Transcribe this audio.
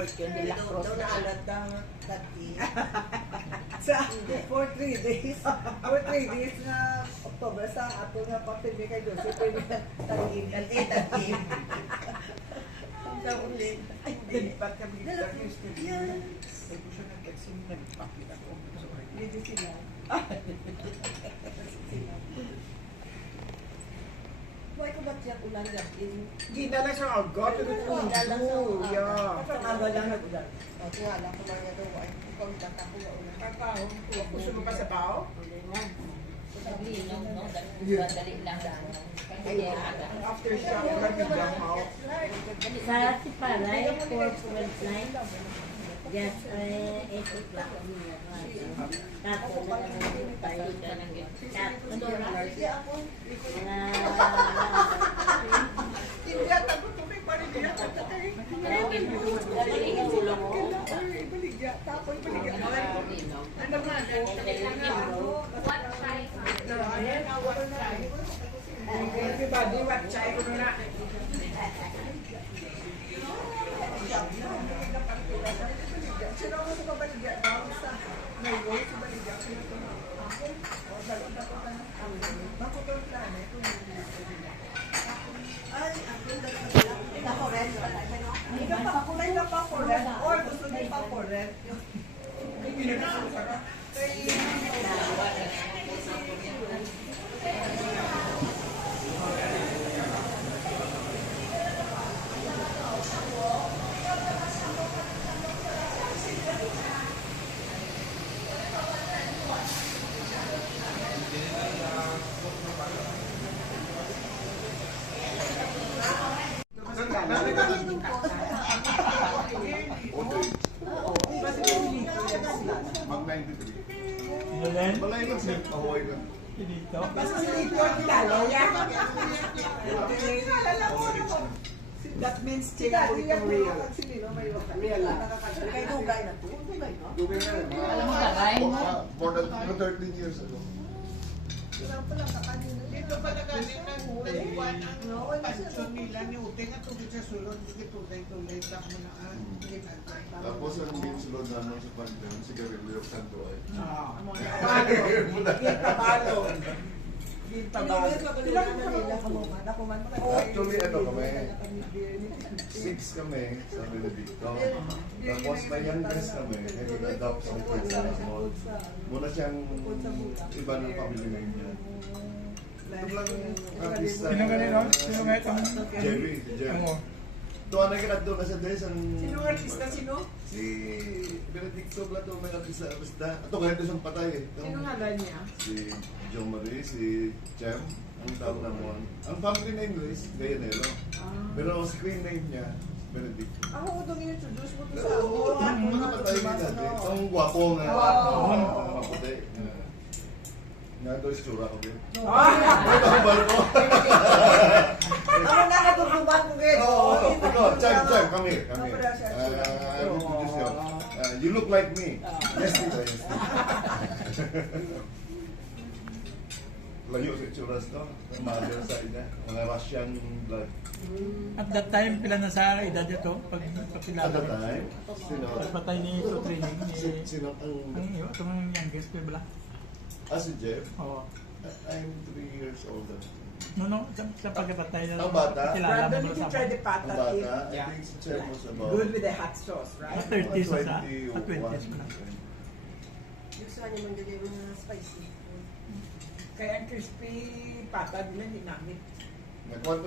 Resort yun, de la Cruz. Daw naalat ng dati. For 3 days. For 3 days na October sa ato nga pagpili kay doon. So, pwede na tagin. Dati. Ang kaulit. Ay, Nilipat kami De la Cruz. Yes. Ay, ko siya nag-text yung nagpakit ako. Sorry. Hindi sila. Why ko ba siya ulan gatin? Gina lang siya agad. Yeah. Ang aga lang nag-ulan. O, tiwala ko lang nga daw. Ay, ikaw bata ko nga ulan. Kakao. Gusto mo pa sa bao? Dali lang. Aftershock, nabigyan ako. Sa Sipalay, 4.9. Yes, 8 o'clock. Tato na lang tayo. Tato na lang. Hindi ata ko ito may paligya. Baligya. Tapoy baligya. Ano ba? Everybody, what chai ko na. Sino ako sa kabaligya? Bawang sa Nayway, sa baligya. Sino ito na? Ako? O, balon ako ka na. Bako ko yung plano. Ito Ay, ako nagpapala. Ako rin. Hindi ka pa kulay na pa for rent. Or gusto niyo pa for rent. Mag 93. Ilan? Balay lang sir, Hawaii lang. Dito? Basta si Lito ang kilala niya. That means Si Ching Daddy yan, real. si Lino may wakal. Real lang. Kay Dugay na to. Dugay, no? Dugay na rin. Alam mo, Tagay? More than 13 years ago. Ilang pa lang kakanino. Dito pa na galing ng Taiwan ang pansyon nila ni Ute nga tubig sa sulod. Hindi tulay-tulay lang mo na. Tapos ang main sulod namin sa Panteon, sigarilyo, Santo ay. Tabalo. Tabalo. Ilang pa nila kamuman? Ako man. Actually, ano kami? 6 kami sa Benedicto. Tapos may youngest kami, nag-adopt sa Quezon. Muna siyang iba ng family name niya. Ito lang artista. Sino ganito? Sino nga itong? Jerry. Ano? Doon na kinadto na siya dahil sa... Sino ang artista? Sino? Si Benedicto Blato, may artista. Ito ganito siyang patay eh. Sino ngalan niya? Si John Marie, si Chem, ang tawag na mo. Ang family name is Gayanero. Pero si queen name niya, Benedicto. Ako ko itong introduce mo to sa Pero ako. mga patay niya dati. Itong gwapo nga. Gwapo. Maputi. Nga ito is tsura ko din. Ah! Ito ang barko. Ako na natutuban ko ngayon. Ito, Chem, come here. I will introduce you. You look like me. Yes, tita, yes, tita. Layo sa itsuras to. Mother sa ina. Mga Russian blood. At that time, pila na sa edad ito? Pag kapilala. At that time, sino? Pagpatay ni ito training ni... Sino Ang iyo, itong youngest ko bala. Si Jeff. Oo. I'm 3 years older. No, sa pagkapatay na... Ang bata? Kilala Brandon, mo you sa can try the Ang pata. bata, I think si Jeff was about... Good with the hot sauce, Sa right? 30s na sa... 21. Sa 20s mo na. Gusto niya manggagay mo ng spicy. Kaya ang crispy pata nila, hindi namin. Nagkwento